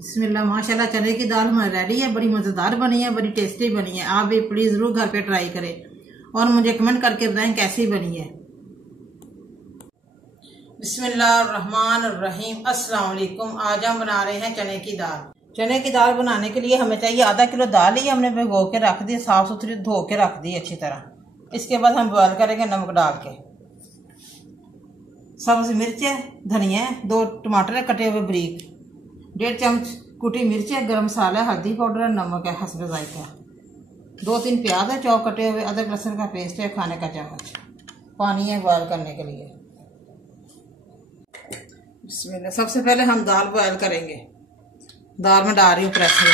बिस्मिल्लाह माशाल्लाह चने की दाल हमारी रेडी है। बड़ी मज़ेदार बनी है, बड़ी टेस्टी बनी है। आप भी प्लीज़ ज़रूर घर पे ट्राई करें और मुझे कमेंट करके बताएं कैसी बनी है। बिस्मिल्लाहिर्रहमानिर्रहीम। अस्सलाम वालेकुम। आज हम बना रहे हैं चने की दाल। चने की दाल बनाने के लिए हमें चाहिए आधा किलो दाल ही हमने भिगो के रख दी, साफ सुथरी धो के रख दी अच्छी तरह। इसके बाद हम बॉयल करेंगे नमक डाल के। सब्ज मिर्च है, धनिया है, 2 टमाटर है कटे हुए बारीक, 1.5 चम्मच कुटी मिर्च है, गरम मसाला है, हल्दी पाउडर है, नमक है हस्ब जायका, 2-3 प्याज है चॉप कटे हुए, अदरक लहसुन का पेस्ट है खाने का चम्मच, पानी है बॉयल करने के लिए। बिस्मिल्लाह। सबसे पहले हम दाल बॉयल करेंगे। दाल में डाल रही हूँ प्रेशर में।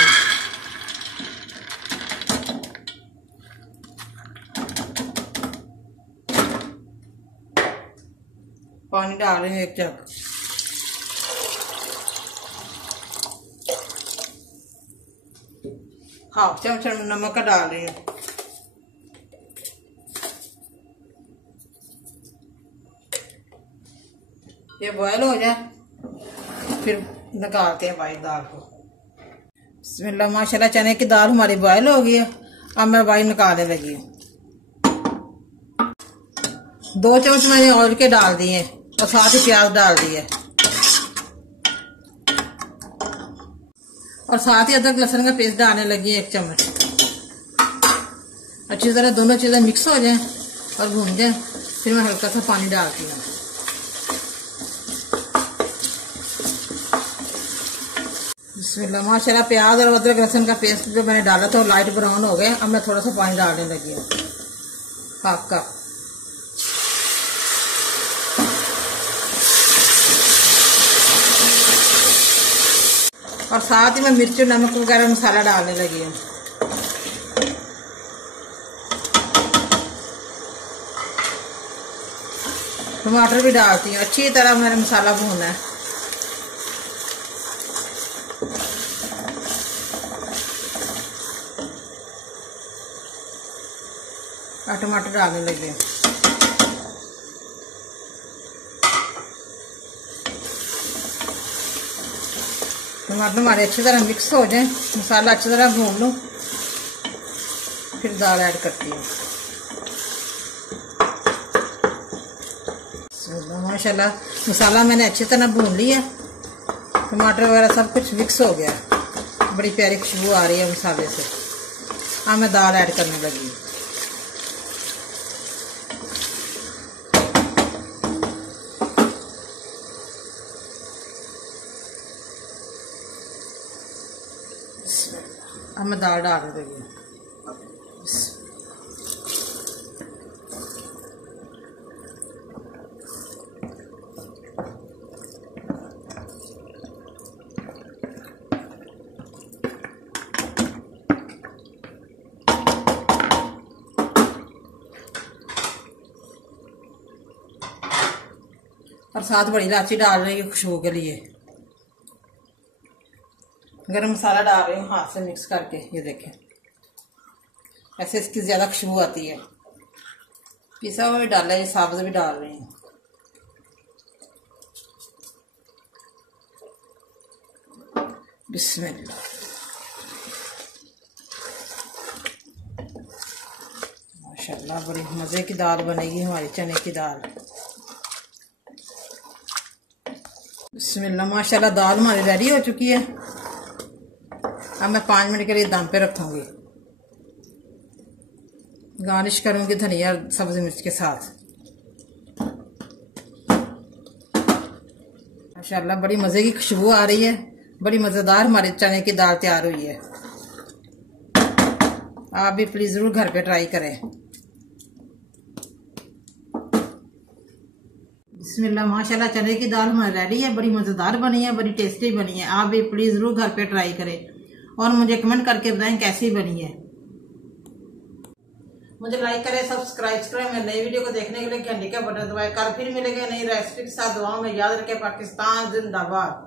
पानी डाल रही हूँ 1 जग। हाफ चम्मच नमक का डाल रही हूँ। ये बॉयल हो जाए फिर निकालते हैं वाइट दाल को। बिस्मिल्लाह माशाल्लाह चने की दाल हमारी बॉयल हो गई है। अब मैं वाइट निकालने लगी हूँ। 2 चम्मच मैंने ऑयल के डाल दिए और साथ ही प्याज डाल दिए और साथ ही अदरक लहसुन का पेस्ट डालने लगी है 1 चम्मच। अच्छी तरह दोनों चीज़ें मिक्स हो जाएं और भून जाएं, फिर मैं हल्का सा पानी डालती हूँ। बिस्मिल्लाह माशाल्लाह प्याज और अदरक लहसुन का पेस्ट जो मैंने डाला था वो लाइट ब्राउन हो गए। अब मैं थोड़ा सा पानी डालने लगी हूँ, हाफ कप। और साथ ही मैं मिर्च नमक वगैरह मसाला डालने लगी हूँ। टमाटर भी डालती हूँ। अच्छी तरह मैंने मसाला भूनना है। और टमाटर डालने लगे। टमाटर हमारे अच्छी तरह मिक्स हो जाए, मसाला अच्छी तरह भून लूँ, फिर दाल ऐड करती हूँ। माशाल्लाह मसाला मैंने अच्छी तरह भून लिया, टमाटर वगैरह सब कुछ मिक्स हो गया। बड़ी प्यारी खुशबू आ रही है मसाले से। अब मैं दाल ऐड करने लगी। अब मैं दाल डाल देगी। और साथ बड़ी इलायची डाल रही है खुशबू के लिए। गरम मसाला डाल रही हूँ हाथ से मिक्स करके। ये देखें ऐसे इसकी ज़्यादा खुशबू आती है। पिसा हुआ भी डाला है, ये साबुत भी डाल रही हूँ। बिस्मिल्लाह। माशाल्लाह बड़ी मज़े की दाल बनेगी हमारी चने की दाल। बिस्मिल्लाह माशाल्लाह दाल हमारी रेडी हो चुकी है। अब मैं 5 मिनट के लिए दम पे रखूंगी। गार्निश करूंगी धनिया और सब्ज़ी मिर्च के साथ। माशाल्लाह बड़ी मज़े की खुशबू आ रही है। बड़ी मज़ेदार हमारी चने की दाल तैयार हुई है। आप भी प्लीज़ ज़रूर घर पे ट्राई करें। बिस्मिल्लाह माशाल्लाह चने की दाल हमारी रेडी है। बड़ी मज़ेदार बनी है, बड़ी टेस्टी बनी है। आप भी प्लीज़ ज़रूर घर पे ट्राई करें और मुझे कमेंट करके बताएं कैसी बनी है। मुझे लाइक करें, सब्सक्राइब करें। मैं नई वीडियो को देखने के लिए घंटी का बटन दबाएं। कल फिर मिलेंगे नई रेसिपी के साथ। दुआओं में याद रखें। पाकिस्तान जिंदाबाद।